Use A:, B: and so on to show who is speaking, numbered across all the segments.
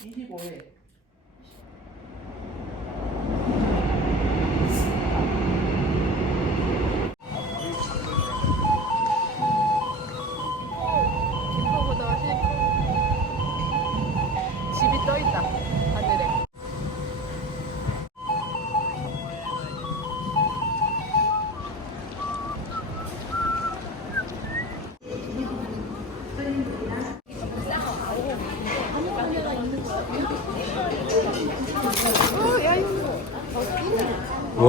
A: 25회.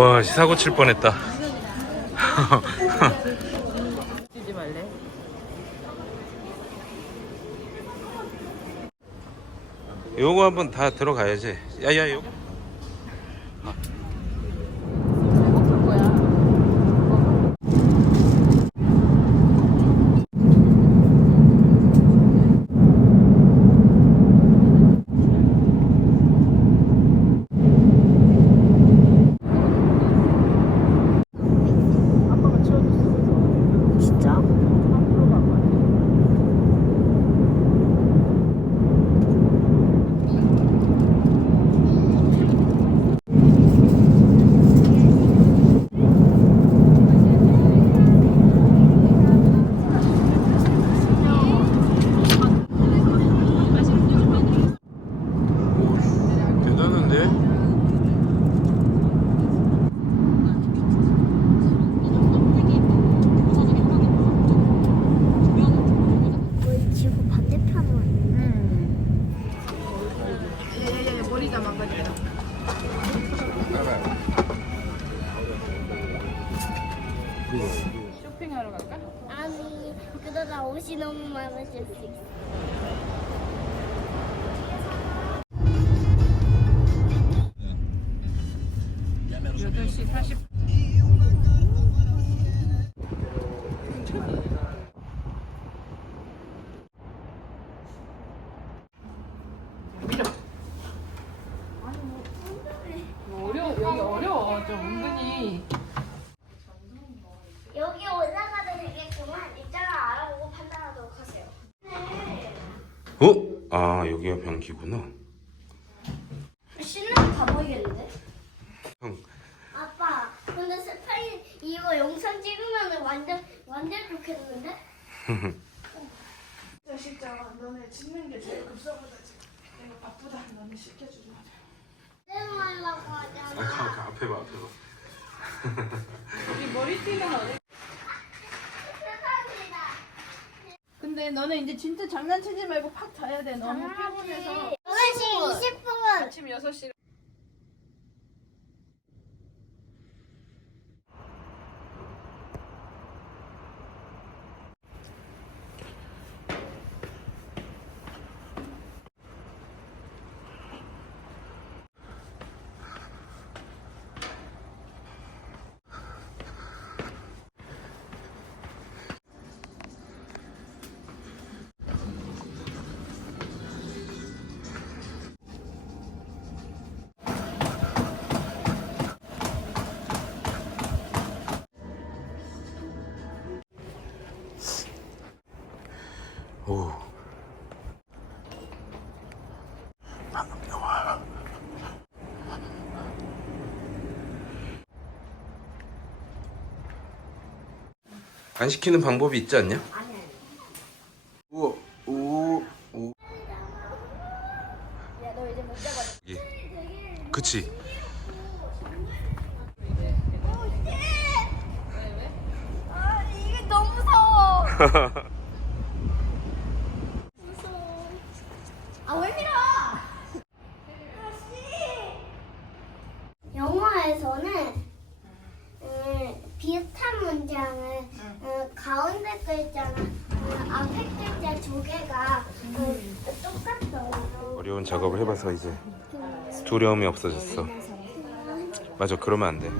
B: 와 사고 칠 뻔했다. 요거 한번 다 들어가야지. 야야 요.
C: 배고플 거야. 아빠가 치워줬어. 진짜? 앞으로 가봐.
B: 대단한데?
D: 우리 지구 반대편으로 왔는데
C: 쇼핑하러 갈까?
D: 아니 그러다 옷이 너무 많아질 수 있어
C: 여덟 시 40. 어려워 여기 어려워 좀 은근히
D: 여기 올라가도 되겠구만 이따가 알아보고 판단하도록 하세요 네
B: 어? 아 여기가 변기구나.
D: 신나게 가보이겠는데?
B: 형.
D: 아빠 근데 스파이 이거 영상 찍으면 완전 완전 좋겠는데?
A: 자식자가 너네 찍는 게 제일 급사보다지. 내가 바쁘다. 너네 시켜주지 마.
D: 떼말라고
B: 아,
D: 하잖아
B: 아, 앞에 봐 앞에 봐.
C: 우리 머리띠는 어디?
D: 세상이다
C: 근데 너는 이제 진짜 장난치지 말고 팍 자야 돼. 너무 피곤해서.
D: 8시 20분.
C: 아침 6시
B: 오. 안 시키는 방법이 있지 않냐? 우와 오 오.
D: 야너 이제 못 잡아
B: 예. 그치.
D: 아 이게 너무 무서워 아왜 밀어 영화에서는 음, 비슷 한 문장을 음, 가운데 글자나 음, 앞에 글자 두 개가 음, 똑같더라고
B: 어려운 작업을 해봐서 이제 두려움이 없어졌어. 맞아, 그러면 안 돼.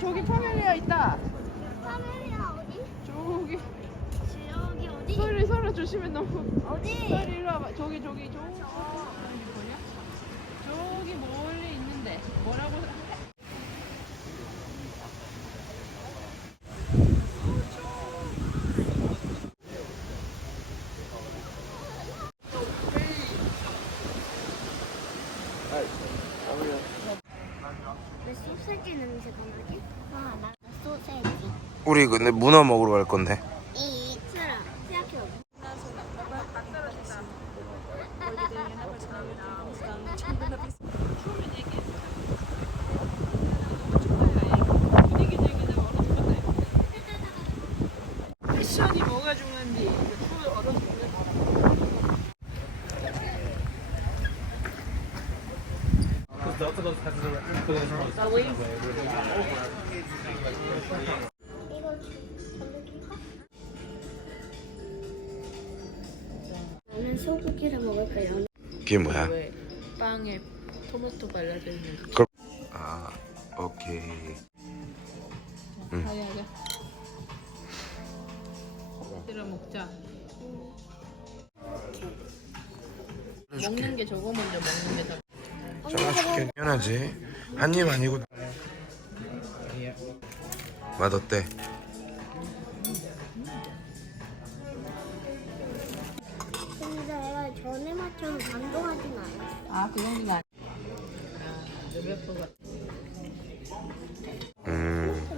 C: 저기 카멜리아 있다.
D: 카메라 어디?
C: 저기
D: 여기 어디?
C: 서리 서로 조심해 너무.
D: 어디?
C: 일로 와봐. 저기 저기 저기 뭐냐? 저기 멀리 있는데 뭐라고?
D: 왜 소세지 냄새가? 아, 나.
B: 우리 근데 문어 먹으러 갈 건데.
D: 소고기를 먹을 거야.
B: 그게 뭐야?
C: 왜 빵에 토마토 발라져 있는
B: 그럼 아 오케이. 응.
C: 하야야. 들어 먹자. 먹는 게 저거 먼저 먹는 게 더.
B: 잘라줄게. 당연하지. 한 입 아니고. 맛 어때?
D: 근데 전에 맛처럼 감동하진 않았어.
C: 아, 그 정도는 아니.
B: 음.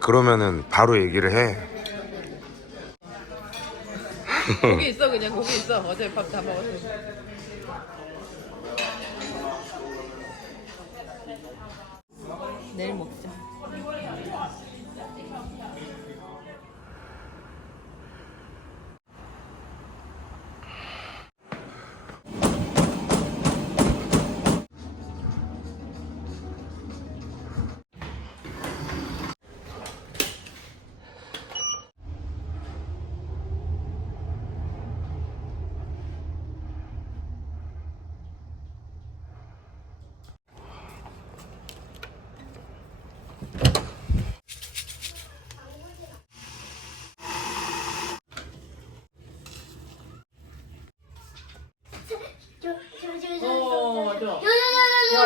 B: 그러면은 바로 얘기를 해.
C: 고기 있어 그냥 고기 있어. 어제 밥 다 먹었어.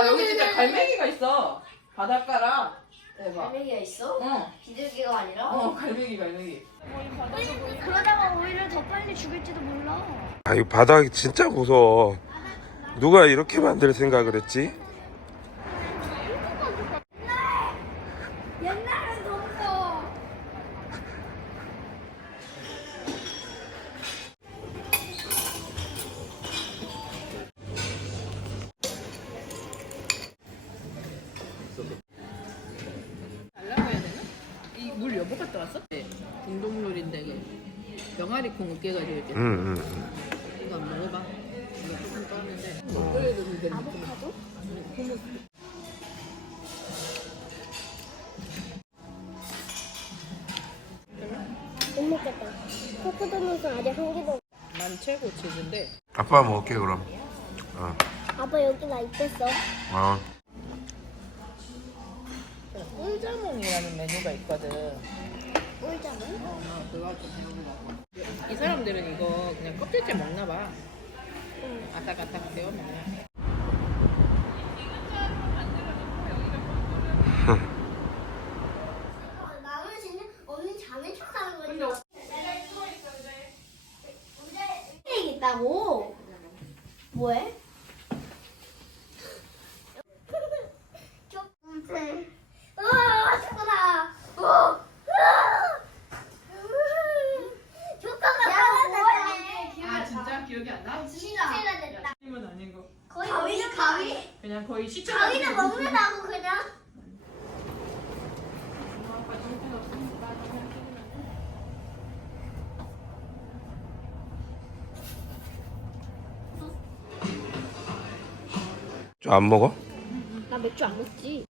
D: 저,
C: 여기
D: 저,
C: 진짜
D: 저,
C: 갈매기가 있어. 바닷가랑. 대박.
E: 갈매기가 있어?
C: 어,
E: 비둘기가 아니라?
C: 어 갈매기 갈매기.
D: 그러다가 오히려 더 빨리 죽을지도 몰라.
B: 아 이 바닥이 진짜 무서워. 누가 이렇게 만들 생각을 했지?
C: 갔다 왔어? 네. 공동물인데 그 병아리 콩 으깨가지고 이렇게
B: 응, 응, 응.
C: 이거 한번 먹어봐. 이거 조금 떴는데 먹거리도 근데
D: 아보카도? 못 먹겠다. 코코도넛은 아직 한 개도.
C: 난 최고 치즈인데
B: 아빠 먹을게 그럼. 어.
D: 아빠 여기 나 있겠어.
B: 어.
C: 꿀자몽이라는 메뉴가 있거든.
D: 꿀잠은?
C: 어, 그거 좀 해보려고. 이 사람들은 이거 그냥 껍질째 먹나 봐. 아삭아삭 데워 먹네.
D: 나는 진짜 언니 자는 척하는 거지. 근데 있다고? 뭐해? 초코세. 아, 초코다. 어. 초코가 사라졌다.
C: 아 진짜 기억이 안 나?
D: 진짜 됐다.
C: 힘은 아니고
D: 거의 가위는 가위?
C: 그냥 거의 시체
D: 가위는 먹는다고 그냥.
B: 좀 안 먹어?
D: 나 맥주 안 먹지.